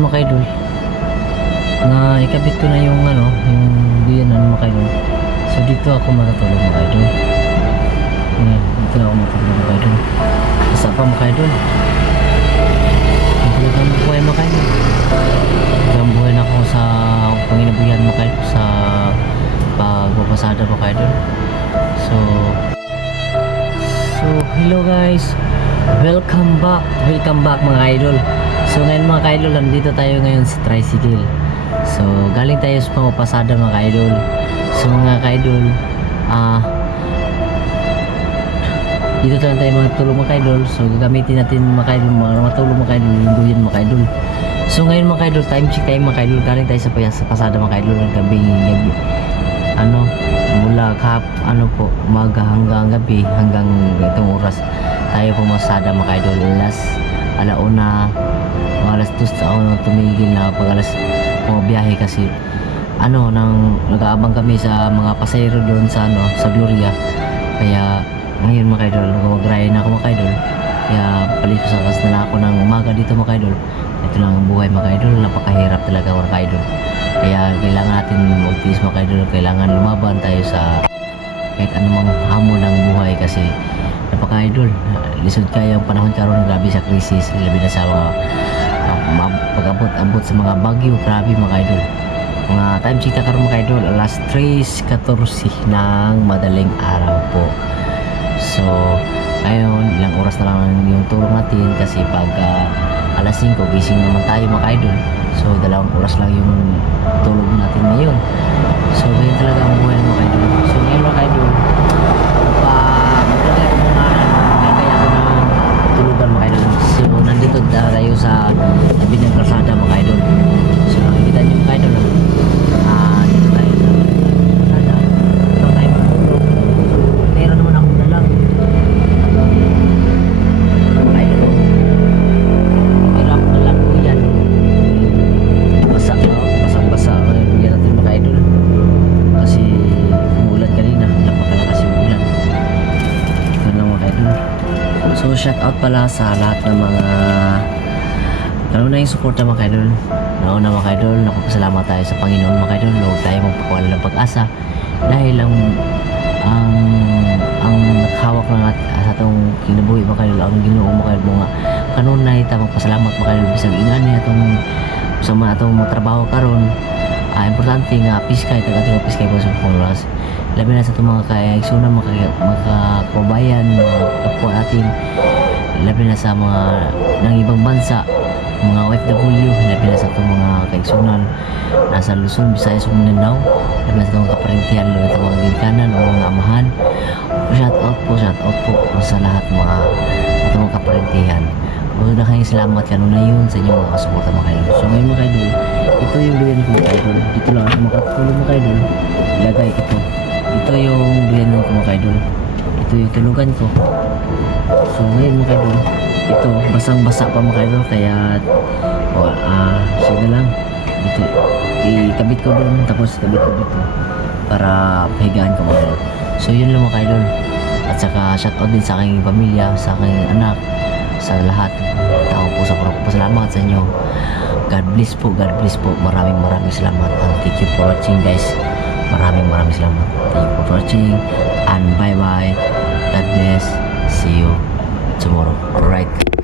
ngayon mga idol, na ikabit ko na yung ano, yung diyan ano mga idol. So dito ako matutulog mga idol. Ayan, dito ako matutulog mga idol. Isa pa mga idol. Ang talagang buhay mga idol. Talagang buhay na ako sa panginabuyan mga idol sa pagpapasada mga idol. So, So, hello guys. Welcome back. Welcome back mga idol. So, ngayon mga idol, nandito tayo ngayon sa tricycle. So, galing tayo sa pamapasada mga idol. So, mga idol, ah, dito tayo tayo mga tulong mga idol. So, gagamitin natin mga idol, mga matulong mga idol, lunduyan mga idol. So, ngayon mga idol, time check tayo mga idol. Galing tayo sa, pasada mga idol. Gabi, gabi, ano, mula kap, ano po, umaga hanggang gabi, hanggang itong oras, tayo pumasada mga idol. Alas, alauna, dos ako na tumigil na pag alas biyahe kasi ano nang nag-aabang kami sa mga pasayro doon sa ano sa Gloria. Kaya ngayon mga idol mag-ride na ako mga idol. Kaya palipas na lang ako ng umaga dito mga idol. Ito lang ang buhay mga idol. Napakahirap talaga mga idol. Kaya kailangan natin magtiis mga idol. Kailangan lumaban tayo sa kahit anumang hamon ng buhay kasi napaka-idol. Lisod kaya ang panahon karon grabe sa krisis labi na sa mga pag-abot-abot sa mga bagyo grabe mga idol. Mga time check na karon mga idol. Alas 3.14 ng madaling araw po. So ngayon ilang oras na lang yung tulong natin kasi pag ah, alas 5 gising naman tayo mga idol. So dalawang oras lang yung tulog natin ngayon. So ganyan talaga ang buhay mga idol. So ngayon mga idol pa maglagay ako muna. Maglagay ako ng tulugan mga tayo sa so shout out pala sa lahat ng mga lalo na yung suporta mga idol. Nauna mga idol napapasalamat tayo sa Panginoon mga idol. Huwag tayo magpakawala ng pag-asa dahil ang ang ang naghawak ng at sa atong kinabuhi mga idol ang ginoo mga idol mga kanunay ta magpasalamat mga idol bisag ingani atong sa mga atong mga trabaho karon. Ah, importante nga piskay kag ating piskay ko sa panglas labi na sa itong mga kaigsunan mga, mga kababayan mga kapwa natin labi na sa mga ng ibang bansa mga OFW labi na sa itong mga kaigsunan nasa Luzon, Visayas, Mindanao labi na sa itong kaparintihan labi na sa mga ginkanan o mga amahan shout out po shout out po sa lahat mga itong mga kaparintihan Huwag na kayong salamat kanuna yun sa inyong mga kasuporta mga kaidol. So ngayon mga kaidol, ito yung duyan ko mga kaidol. Dito lang ako makatulog mga kaidol. Ilagay ito. Ito yung duyan ko mga kaidol. Ito yung tulugan ko. So ngayon mga kaidol, ito basang-basa pa mga kaya o ah sige lang. Dito ikabit ko doon tapos ikabit ko dito para pahigaan ko mga. So yun lang mga. At saka shout out din sa aking pamilya, sa aking anak, sa lahat tao po sa pasalamat sa inyo God bless po God bless po maraming maraming salamat and thank you for watching guys maraming maraming salamat. Thank you for watching and bye bye God bless. See you tomorrow. Alright